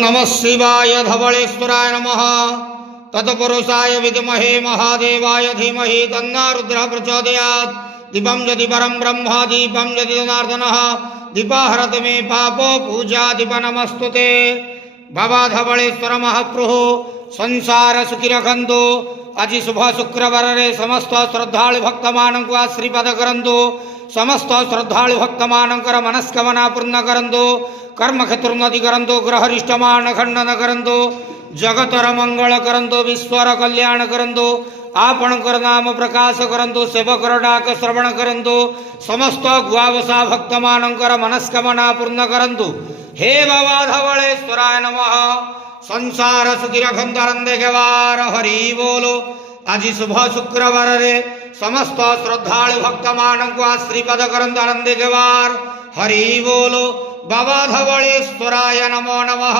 नमः शिवाय धवळेश्वराय नमः तत्पुरुषाय विद्महे महादेवाय धीमहि तन्नो रुद्रः प्रचोदयात्। दीपं यदि परं ब्रह्म दीपं यदि जनार्दनः दीपहरतु मे पापो पूजा दीप नमस्तुते। बाबा धवळेश्वर महाप्रभु संसार सुखी रखंतु। आज शुभ शुक्रवार रे समस्त श्रद्धालु भक्त मानक आशीर्वाद करंतु। समस्त श्रद्धालु भक्त मानकर मनस्कामना पूर्ण करंतु। कर्म क्षेत्रोन्नति करंतु। ग्रहरिष्टमान खंडन करंतु। जगतर मंगल करंतु। विश्वर कल्याण करंतु। आपणकर नाम प्रकाश करंतु। सेवकर डाक श्रवण करंतु। समस्त गुआवसा भक्त मानकर मनस्कामना पूर्ण करंतु। हे बाबा धवळेश्वराय नमः। संसार सुखी रखंतु आनंदे गवार हरि बोलो। आज शुभ शुक्रवार रे समस्त श्रद्धालु भक्त मानक आशीर्वाद करंतु आनंदे गवार हरि बोलो। बाबा धवळेश्वराय नमो नमः।